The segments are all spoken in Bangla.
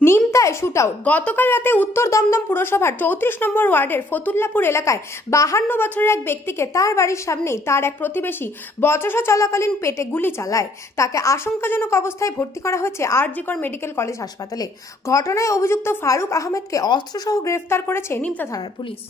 নিমতায় শুটআউট। গতকাল রাতে উত্তর দমদম পুরসভার 34 নম্বর ওয়ার্ডের ফতুল্লাপুর এলাকায় 52 বছরের এক ব্যক্তিকে তার বাড়ির সামনেই তার এক প্রতিবেশী বচসা চলাকালীন পেটে গুলি চালায়। তাকে আশঙ্কাজনক অবস্থায় ভর্তি করা হয়েছে আর.জি. কর মেডিকেল কলেজ হাসপাতালে। ঘটনায় অভিযুক্ত ফারুক আহমেদকে অস্ত্রসহ গ্রেফতার করেছে নিমতা থানার পুলিশ।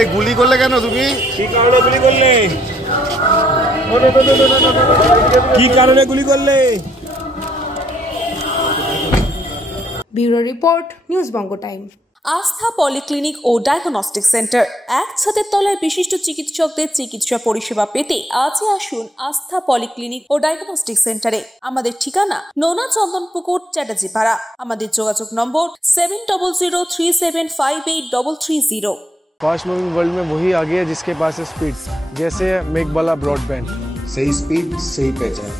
এই গুলি করলে কেন তুমি? কি কারণে গুলি করলে? কি কারণে গুলি করলে? ব্যুরো রিপোর্ট, নিউজ বঙ্গ টাইম। আস্থা পলিক্লিনিক ও ডায়াগনস্টিক সেন্টার, এক ছাদের তলায় বিশিষ্ট চিকিৎসকদের চিকিৎসা পরিষেবা পেতে আজই আসুন আস্থা পলিক্লিনিক ও ডায়াগনস্টিক সেন্টারে। আমাদের ঠিকানা নোনা চন্দনপুকুর, চ্যাটার্জিপাড়া। আমাদের যোগাযোগ নম্বর 7003758330। फास्ट मूविंग वर्ल्ड में वही आगे है जिसके पास है स्पीड, जैसे मेघबाला ब्रॉडबैंड। सही स्पीड सही पहचान।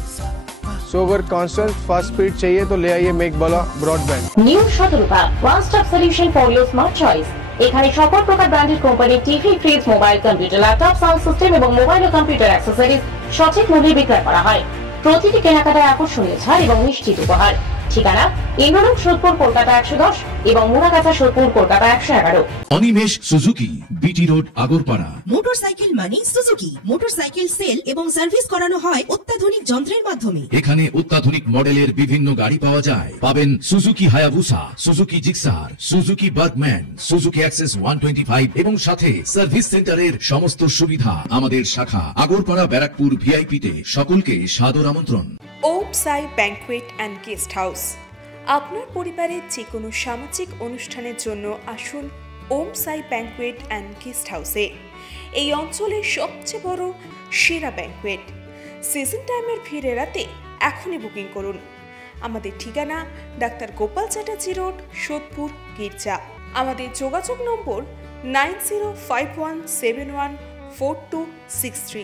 सो अगर कांस्टेंट फास्ट स्पीड चाहिए तो ले आइए Meghbala broadband. New Shatarupa one stop solution for your smart choice. এখানে সকল প্রকার ব্র্যান্ডেড কোম্পানির TV, fridge, mobile, computer, laptop, sound system এবং মোবাইল ও কম্পিউটার অ্যাক্সেসরিজ সঠিক মূল্যে বিক্রয় করা হয়। প্রতিটি কেনাকাটায় আকর্ষণীয় ছাড় এবং নিশ্চিত উপহার। ঠিকানা ইন্দ্রনগর, সোদপুর, কলকাতা 110 এবং Muragachha, Sodepur, Kolkata 111। Animesh Suzuki, BT road, Agarpara. Motorcycle মানে সুজুকি। মোটরসাইকেল সেল এবং সার্ভিস করানো হয় অত্যাধুনিক যন্ত্রের মাধ্যমে। এখানে অত্যাধুনিক মডেলের বিভিন্ন গাড়ি পাওয়া যায়। পাবেন Suzuki Hayabusa, Suzuki Gixxer, Suzuki Bergman, Suzuki access 125 এবং সাথে সার্ভিস সেন্টারের সমস্ত সুবিধা। আমাদের শাখা আগরপাড়া, ব্যারাকপুর ভিআইপি তে। সকলকে সাদর আমন্ত্রণ। ওম সাই ব্যাংকুয়েট অ্যান্ড গেস্ট হাউস। আপনার পরিবারের যে কোনো সামাজিক অনুষ্ঠানের জন্য আসুন ওম সাই ব্যাংকুয়েট অ্যান্ড গেস্ট হাউসে। এই অঞ্চলের সবচেয়ে বড় সেরা ব্যাংকুয়েট। সিজন টাইমের ভিড় এড়াতে এখনই বুকিং করুন। আমাদের ঠিকানা ডাক্তার গোপাল চ্যাটার্জি রোড, সোদপুর, গির্জা। আমাদের যোগাযোগ নম্বর 9051714263।